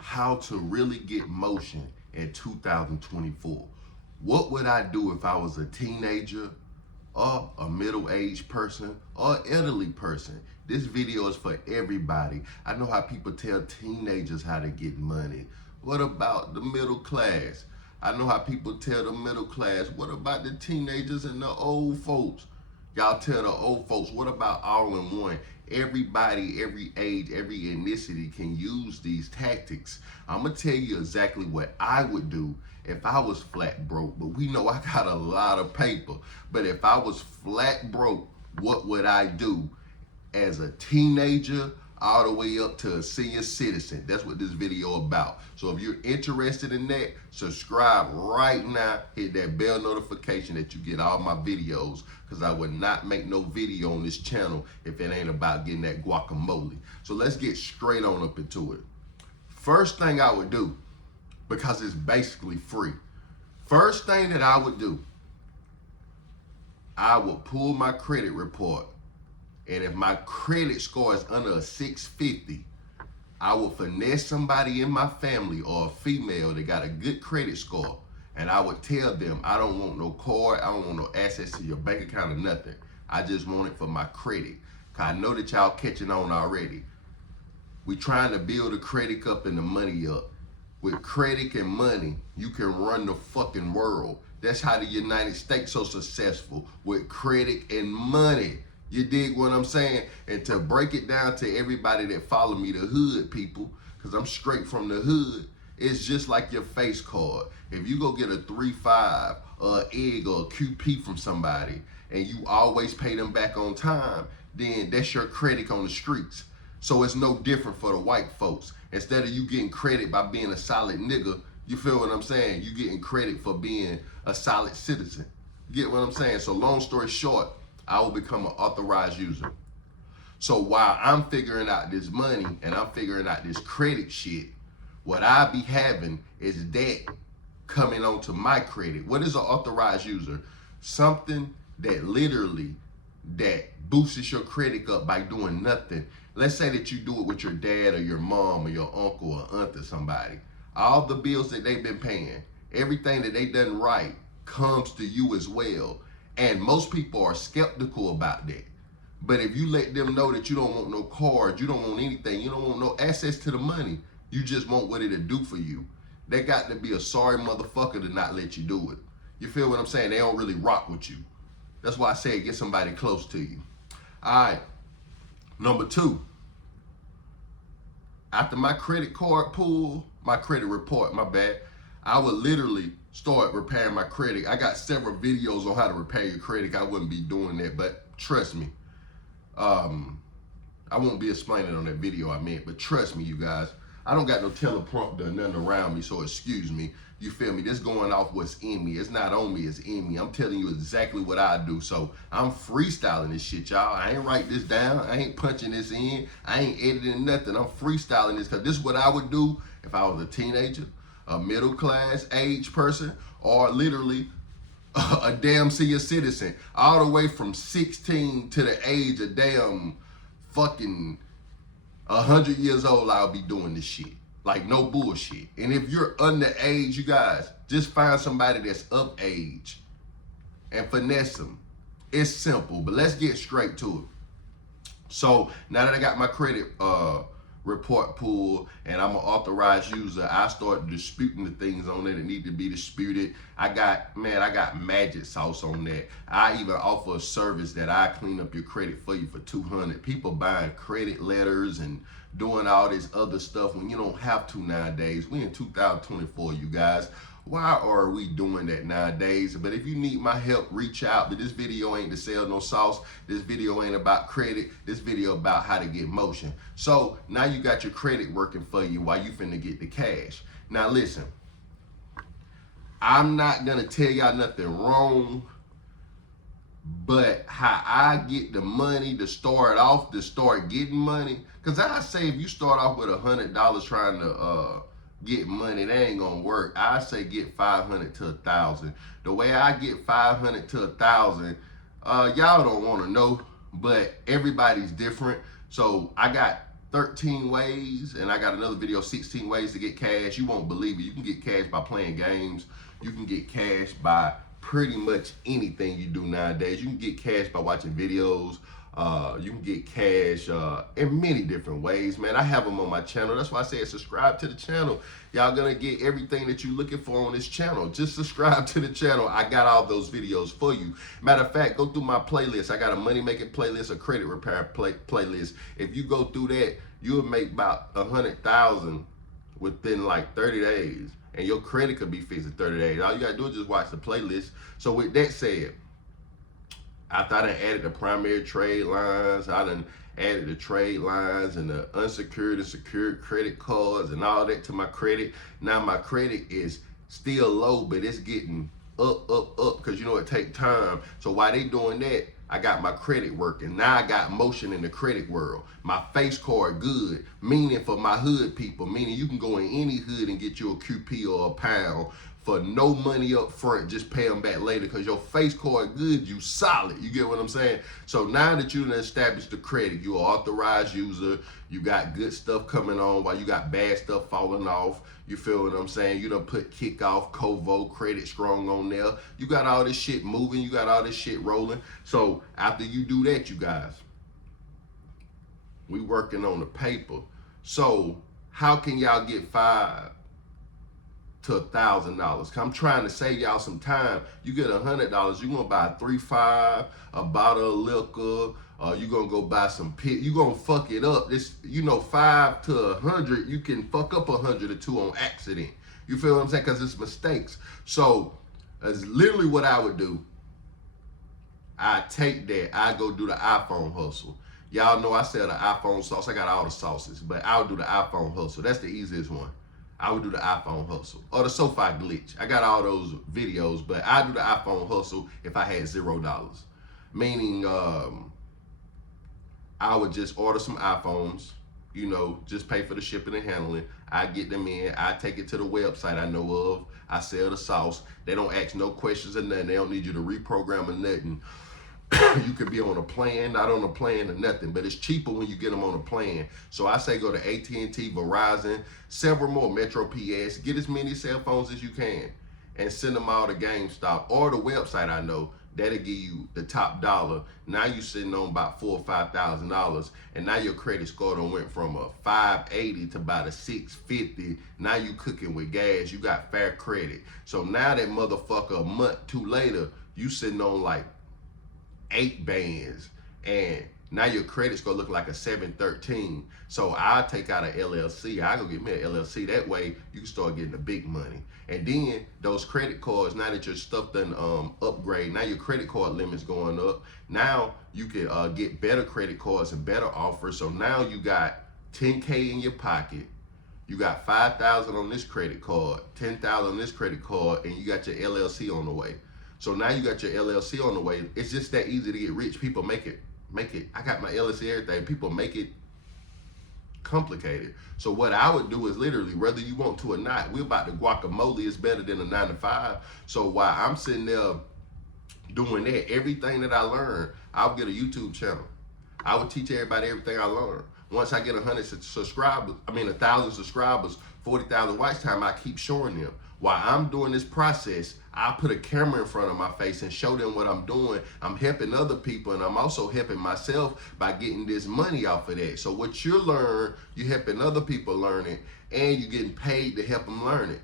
how to really get motion in 2024. What would I do if I was a teenager or a middle-aged person or an elderly person? This video is for everybody. I know how people tell teenagers how to get money. What about the middle class? I know how people tell the middle class. What about the teenagers and the old folks? Y'all tell the old folks. What about all in one? Everybody, every age, every ethnicity can use these tactics. I'm gonna tell you exactly what I would do if I was flat broke, but we know I got a lot of paper. But if I was flat broke, what would I do as a teenager all the way up to a senior citizen? That's what this video about. So if you're interested in that, subscribe right now. Hit that bell notification that you get all my videos, because I would not make no video on this channel if it ain't about getting that guacamole. So let's get straight on up into it. First thing I would do, because it's basically free. First thing that I would do, I would pull my credit report. And if my credit score is under a 650, I will finesse somebody in my family or a female that got a good credit score. And I would tell them, I don't want no card, I don't want no access to your bank account or nothing. I just want it for my credit. Cause I know that y'all catching on already. We trying to build the credit up and the money up. With credit and money, you can run the fucking world. That's how the United States so successful, with credit and money. You dig what I'm saying? And to break it down to everybody that follow me, the hood people, because I'm straight from the hood, it's just like your face card. If you go get a 3-5 or an egg or a QP from somebody and you always pay them back on time, then that's your credit on the streets. So it's no different for the white folks. Instead of you getting credit by being a solid nigga, you feel what I'm saying? You getting credit for being a solid citizen. You get what I'm saying? So long story short, I will become an authorized user. So while I'm figuring out this money and I'm figuring out this credit shit, what I be having is debt coming onto my credit. What is an authorized user? Something that literally that boosts your credit up by doing nothing. Let's say that you do it with your dad or your mom or your uncle or aunt or somebody. All the bills that they've been paying, everything that they done right comes to you as well. And most people are skeptical about that. But if you let them know that you don't want no cards, you don't want anything, you don't want no access to the money, you just want what it'll do for you, they got to be a sorry motherfucker to not let you do it. You feel what I'm saying? They don't really rock with you. That's why I say get somebody close to you. All right. Number 2. After my credit card pull, my credit report, my bad, I would literally start repairing my credit. I got several videos on how to repair your credit. I wouldn't be doing that, but trust me. I won't be explaining on that video I meant, but trust me, you guys. I don't got no teleprompter or nothing around me, so excuse me. You feel me? This going off what's in me. It's not on me, it's in me. I'm telling you exactly what I do. So I'm freestyling this shit, y'all. I ain't write this down. I ain't punching this in. I ain't editing nothing. I'm freestyling this because this is what I would do if I was a teenager, a middle class age person, or literally a damn senior citizen, all the way from 16 to the age of damn fucking 100 years old. I'll be doing this shit. Like no bullshit. And if you're underage, you guys, just find somebody that's of age and finesse them. It's simple, but let's get straight to it. So now that I got my credit report pulled and I'm an authorized user, I start disputing the things on there that need to be disputed. I got magic sauce on that. I even offer a service that I clean up your credit for you for $200. People buying credit letters and doing all this other stuff when you don't have to nowadays. We in 2024, you guys. Why are we doing that nowadays? But if you need my help, reach out. But this video ain't to sell no sauce. This video ain't about credit. This video about how to get motion. So now you got your credit working for you while you finna get the cash. Now listen, I'm not gonna tell y'all nothing wrong, but how I get the money to start off, to start getting money, because I say if you start off with $100 trying to get money, that ain't gonna work. I say get 500 to 1,000. The way I get 500 to 1,000, y'all don't want to know, but everybody's different. So I got 13 ways, and I got another video, 16 ways to get cash. You won't believe it. You can get cash by playing games. You can get cash by pretty much anything you do nowadays. You can get cash by watching videos. You can get cash in many different ways, man. I have them on my channel. That's why I said subscribe to the channel. Y'all gonna get everything that you're looking for on this channel. Just subscribe to the channel. I got all those videos for you. Matter of fact, go through my playlist. I got a money making playlist, a credit repair playlist. If you go through that, you'll make about 100,000 within like 30 days. And your credit could be fixed in 30 days. All you gotta do is just watch the playlist. So with that said, after I done added the primary trade lines, I done added the trade lines and the unsecured and secured credit cards and all that to my credit. Now my credit is still low, but it's getting up, because you know it take time. So while they doing that, I got my credit working. Now I got motion in the credit world. My face card good, meaning for my hood people, meaning you can go in any hood and get you a QP or a pound for no money up front, just pay them back later, because your face card good, you solid. You get what I'm saying? So now that you done established the credit, you're an authorized user, you got good stuff coming on while you got bad stuff falling off. You feel what I'm saying? You done put Kickoff, Kovo, Credit Strong on there. You got all this shit moving, you got all this shit rolling. So after you do that, you guys, we working on the paper. So how can y'all get $500 to $1,000? I'm trying to save y'all some time. You get $100, you're gonna buy 3-5, a bottle of liquor, you're gonna go buy some pit. You're gonna fuck it up. This, you know, 5 to 100, you can fuck up 100 or 2 on accident. You feel what I'm saying? Because it's mistakes. So that's literally what I would do. I take that, I go do the iPhone hustle. Y'all know I sell the iPhone sauce. I got all the sauces, but I'll do the iPhone hustle. That's the easiest one. I would do the iPhone hustle or the SoFi glitch. I got all those videos, but I do the iPhone hustle if I had $0. Meaning, I would just order some iPhones, you know, just pay for the shipping and handling. I get them in, I take it to the website I know of. I sell the sauce. They don't ask no questions or nothing. They don't need you to reprogram or nothing. You could be on a plan, not on a plan or nothing, but it's cheaper when you get them on a plan. So I say go to AT&T, Verizon, several more, Metro PS, get as many cell phones as you can and send them all to GameStop or the website I know. That'll give you the top dollar. Now you sitting on about $4,000 or $5,000, and now your credit score done went from a 580 to about a 650. Now you cooking with gas. You got fair credit. So now that motherfucker, a month, 2 later, you sitting on like 8 bands, and now your credit score look like a 713. So I'll take out an LLC. I go get me an LLC. That way you can start getting the big money. And then those credit cards, now that your stuff done upgrade, now your credit card limit's going up. Now you can get better credit cards and better offers. So now you got 10K in your pocket. You got 5,000 on this credit card, 10,000 on this credit card, and you got your LLC on the way. So now you got your LLC on the way. It's just that easy to get rich. People make it. I got my LLC, everything. People make it complicated. So what I would do is literally, whether you want to or not, we're about to guacamole is better than a 9 to 5. So while I'm sitting there doing that, everything that I learned, I'll get a YouTube channel. I would teach everybody everything I learned. Once I get 1,000 subscribers, 40,000 watch time, I keep showing them. While I'm doing this process, I put a camera in front of my face and show them what I'm doing. I'm helping other people, and I'm also helping myself by getting this money off of that. So what you learn, you're helping other people learn it, and you're getting paid to help them learn it.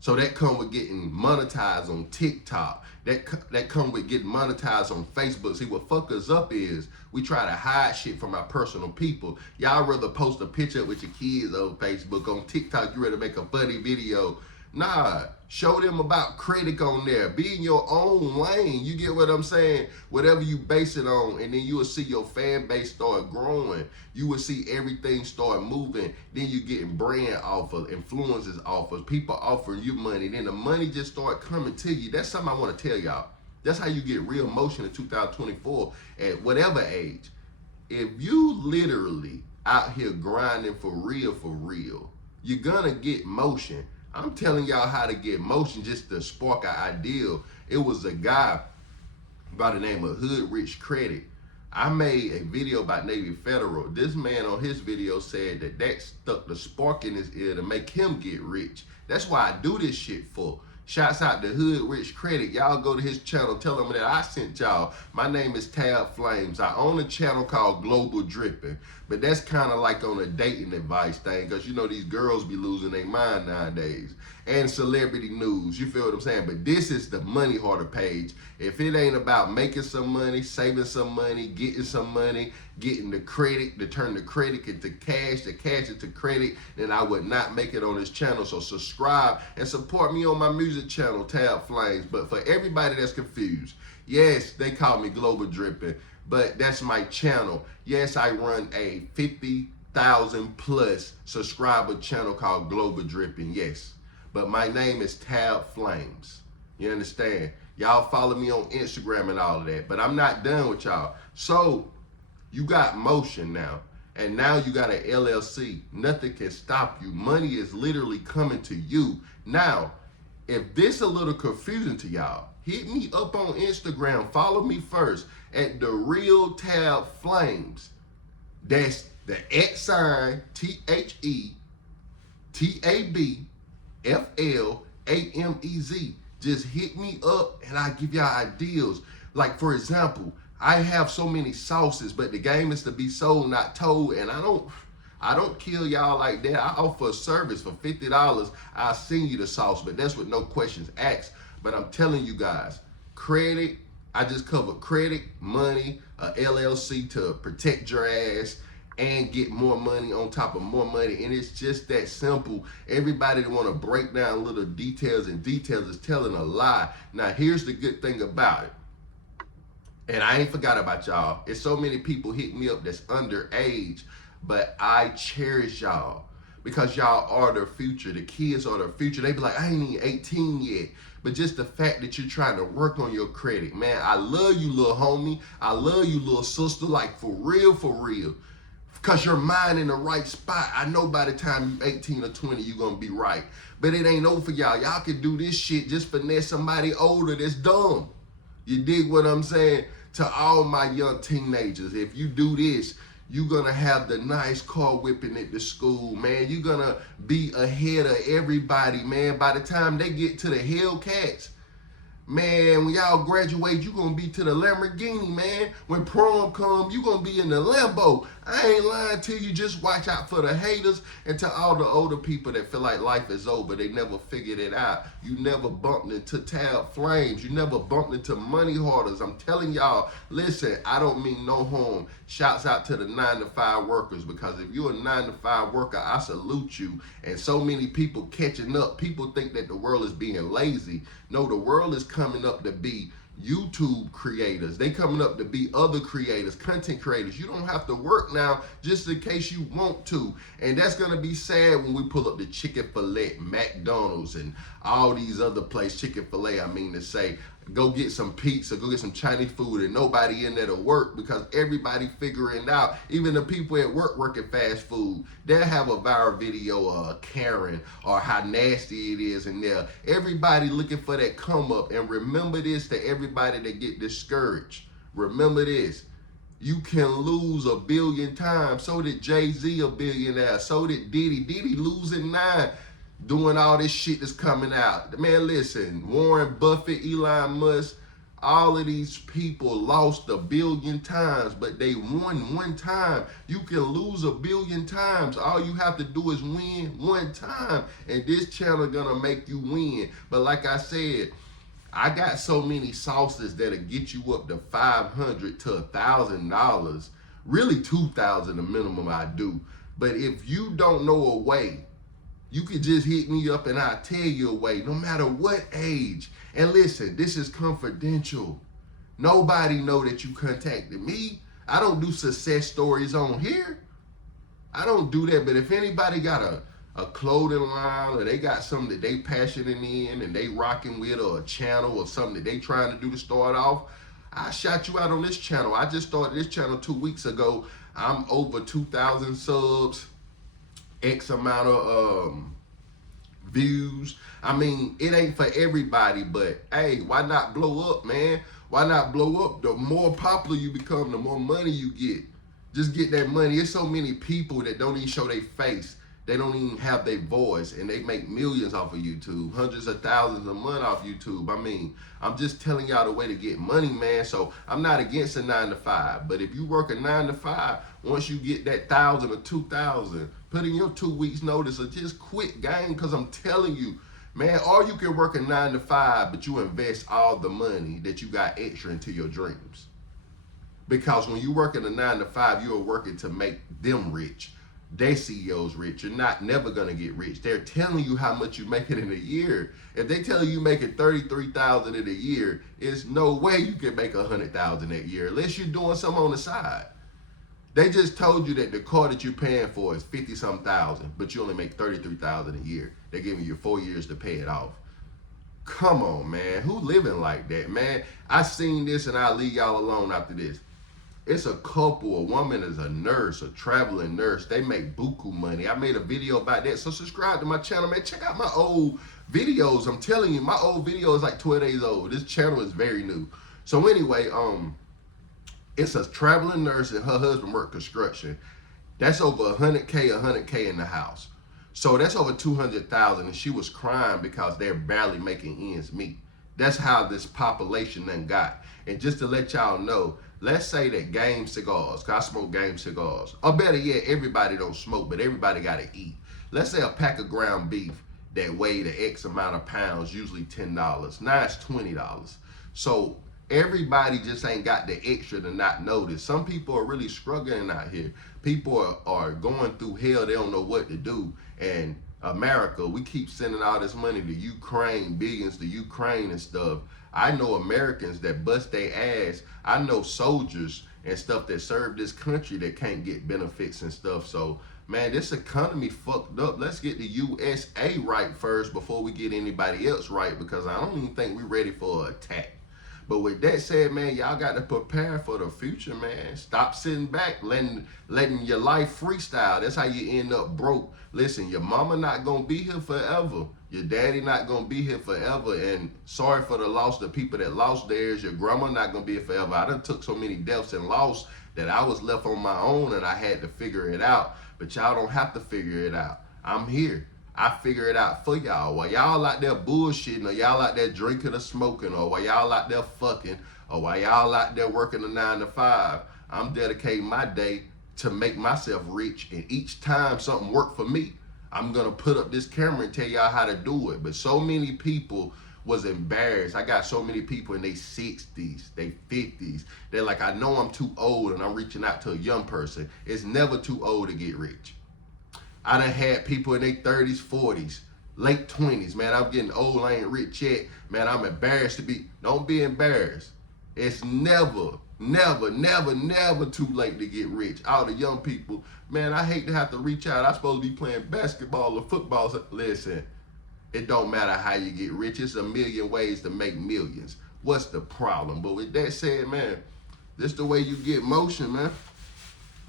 So that come with getting monetized on TikTok. That come with getting monetized on Facebook. See, what fuck us up is we try to hide shit from our personal people. Y'all rather post a picture with your kids on Facebook. On TikTok, you ready to make a funny video. Nah, show them about credit on there. Be in your own lane. You get what I'm saying? Whatever you base it on, and then you will see your fan base start growing. You will see everything start moving. Then you getting brand offers, influencers offers, people offering you money. Then the money just start coming to you. That's something I want to tell y'all. That's how you get real motion in 2024 at whatever age. If you literally out here grinding for real, you're gonna get motion. I'm telling y'all how to get motion just to spark an ideal. It was a guy by the name of Hood Rich Credit. I made a video about Navy Federal. This man on his video said that stuck the spark in his ear to make him get rich. That's why I do this shit for. Shouts out to Hood Rich Credit. Y'all go to his channel, tell him that I sent y'all. My name is Tab Flames. I own a channel called Global Drippin, but that's kind of like on a dating advice thing, because you know these girls be losing their mind nowadays. And celebrity news, you feel what I'm saying? But this is the money harder page. If it ain't about making some money, saving some money, getting the credit, to turn the credit into cash, the cash into credit, then I would not make it on this channel. So subscribe and support me on my music channel, Tab Flames. But for everybody that's confused, yes, they call me Global Drippin, but that's my channel. Yes, I run a 50,000 plus subscriber channel called Global Drippin, yes. But my name is Tab Flames. You understand? Y'all follow me on Instagram and all of that. But I'm not done with y'all. So you got motion now. And now you got an LLC. Nothing can stop you. Money is literally coming to you. Now, if this a little confusing to y'all, hit me up on Instagram. Follow me first at The Real Tab Flames. That's the @ TheTabFlamez. Just hit me up and I give y'all ideas. Like, for example, I have so many sauces, but the game is to be sold, not told. And I don't kill y'all like that. I offer a service for $50. I'll send you the sauce, but that's with no questions asked. But I'm telling you guys, credit, I just cover credit, money, a LLC to protect your ass, and get more money on top of more money. And it's just that simple. Everybody that want to break down little details and details is telling a lie. Now, here's the good thing about it. And I ain't forgot about y'all. It's so many people hit me up that's underage, but I cherish y'all because y'all are the future. The kids are the future. They be like, I ain't even 18 yet. But just the fact that you're trying to work on your credit, man, I love you, little homie. I love you, little sister. Like, for real, for real. Because your mind in the right spot. I know by the time you 18 or 20, you're going to be right. But it ain't over for y'all. Y'all can do this shit, just finesse somebody older that's dumb. You dig what I'm saying? To all my young teenagers, if you do this, you're going to have the nice car whipping at the school, man. You're going to be ahead of everybody, man. By the time they get to the Hellcats, man, when y'all graduate, you're going to be to the Lamborghini, man. When prom comes, you're going to be in the Lambo. I ain't lying to you. Just watch out for the haters and to all the older people that feel like life is over. They never figured it out. You never bumped into Tab Flames. You never bumped into money hoarders. I'm telling y'all, listen, I don't mean no harm. Shouts out to the 9-to-5 workers, because if you're a 9-to-5 worker, I salute you. And so many people catching up. People think that the world is being lazy. No, the world is coming up to be YouTube creators. They coming up to be other creators, content creators. You don't have to work now just in case you want to. And that's going to be sad when we pull up the Chick-fil-A, McDonald's, and all these other places. Chick-fil-A, I mean to say. Go get some pizza, go get some Chinese food, and nobody in there to work because everybody figuring it out. Even the people at work working fast food, they'll have a viral video of a Karen or how nasty it is in there. Everybody looking for that come up. And remember this, to everybody that get discouraged. Remember this. You can lose 1 billion times. So did Jay-Z, a billionaire. So did Diddy. Diddy losing 9. Doing all this shit that's coming out. Man, listen, Warren Buffett, Elon Musk, all of these people lost 1 billion times, but they won 1 time. You can lose 1 billion times. All you have to do is win 1 time, and this channel gonna make you win. But like I said, I got so many sauces that'll get you up to $500 to $1,000. Really $2,000 the minimum I do. But if you don't know a way, you could just hit me up and I'll tell you a way, no matter what age. And listen, this is confidential. Nobody know that you contacted me. I don't do success stories on here. I don't do that. But if anybody got a clothing line, or they got something that they passionate in and they rocking with, or a channel or something that they trying to do to start off, I shout you out on this channel. I just started this channel 2 weeks ago. I'm over 2,000 subs. X amount of views. I mean, it ain't for everybody, but hey, why not blow up, man? Why not blow up? The more popular you become, the more money you get. Just get that money. There's so many people that don't even show their face. They don't even have their voice, and they make millions off of YouTube, hundreds of thousands a month off YouTube. I mean, I'm just telling y'all the way to get money, man. So I'm not against a 9 to 5, but if you work a 9 to 5, once you get that 1,000 or 2,000, put in your 2 weeks notice or just quit, gang. Because I'm telling you, man, or you can work a 9 to 5, but you invest all the money that you got extra into your dreams. Because when you work in a 9 to 5, you are working to make them rich. They CEOs rich. You're not never gonna get rich. They're telling you how much you make it in a year. If they tell you making 33,000 in a year, it's no way you can make 100,000 a year unless you're doing something on the side. They just told you that the car that you're paying for is 50-some thousand, but you only make 33,000 a year. They're giving you 4 years to pay it off. Come on, man. Who living like that, man? I seen this, and I'll leave y'all alone after this. It's a couple, a woman is a nurse, a traveling nurse. They make buku money. I made a video about that. So subscribe to my channel, man. Check out my old videos. I'm telling you, my old video is like 12 days old. This channel is very new. So anyway, it's a traveling nurse and her husband work construction. That's over 100K in the house. So that's over 200,000, and she was crying because they're barely making ends meet. That's how this population done got. And just to let y'all know, let's say that Game cigars, cause I smoke Game cigars, or better yet, everybody don't smoke, but everybody gotta eat. Let's say a pack of ground beef that weighed an X amount of pounds, usually $10. Now it's $20. So everybody just ain't got the extra to not notice. Some people are really struggling out here. People are going through hell. They don't know what to do. And America, we keep sending all this money to Ukraine, billions to Ukraine and stuff. I know Americans that bust their ass. I know soldiers and stuff that serve this country that can't get benefits and stuff. So, man, this economy fucked up. Let's get the USA right first before we get anybody else right, because I don't even think we're ready for an attack. But with that said, man, y'all got to prepare for the future, man. Stop sitting back, letting your life freestyle. That's how you end up broke. Listen, your mama not going to be here forever. Your daddy not going to be here forever. And sorry for the loss, the people that lost theirs. Your grandma not going to be here forever. I done took so many deaths and loss that I was left on my own and I had to figure it out. But y'all don't have to figure it out. I'm here. I figure it out for y'all. While y'all out there bullshitting, or y'all out there drinking or smoking, or while y'all out there fucking, or while y'all out there working a 9 to 5, I'm dedicating my day to make myself rich. And each time something worked for me, I'm gonna put up this camera and tell y'all how to do it. But so many people was embarrassed. I got so many people in their 60s, their 50s. They're like, I know I'm too old and I'm reaching out to a young person. It's never too old to get rich. I done had people in their 30s, 40s, late 20s. Man, I'm getting old, I ain't rich yet. Man, I'm embarrassed to be. Don't be embarrassed. It's never too late to get rich. All the young people, man, I hate to have to reach out. I'm supposed to be playing basketball or football. Listen, it don't matter how you get rich. It's a million ways to make millions. What's the problem? But with that said, man, this the way you get motion, man.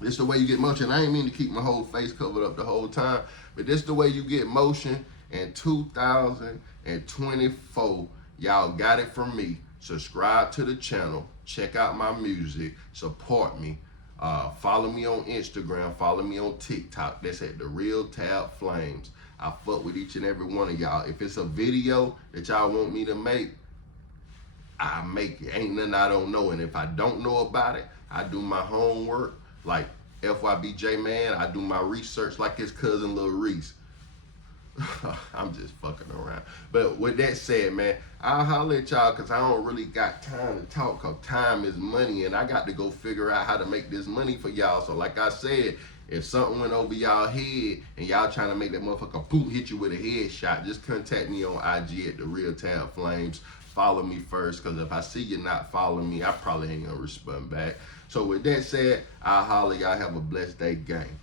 This the way you get motion. I ain't mean to keep my whole face covered up the whole time, but this the way you get motion in 2024. Y'all got it from me. Subscribe to the channel. Check out my music. Support me. Follow me on Instagram. Follow me on TikTok. That's at The Real Tab Flames. I fuck with each and every one of y'all. If it's a video that y'all want me to make, I make it. Ain't nothing I don't know. And if I don't know about it, I do my homework. Like FYBJ, man, I do my research like his cousin Lil Reese. I'm just fucking around. But with that said, man, I'll holler at y'all because I don't really got time to talk, because time is money and I got to go figure out how to make this money for y'all. So like I said, if something went over y'all head and y'all trying to make that motherfucker boom hit you with a headshot, just contact me on IG at The Real Tab Flames. Follow me first, because if I see you not following me, I probably ain't gonna respond back. So with that said, I'll holler. Y'all have a blessed day, gang.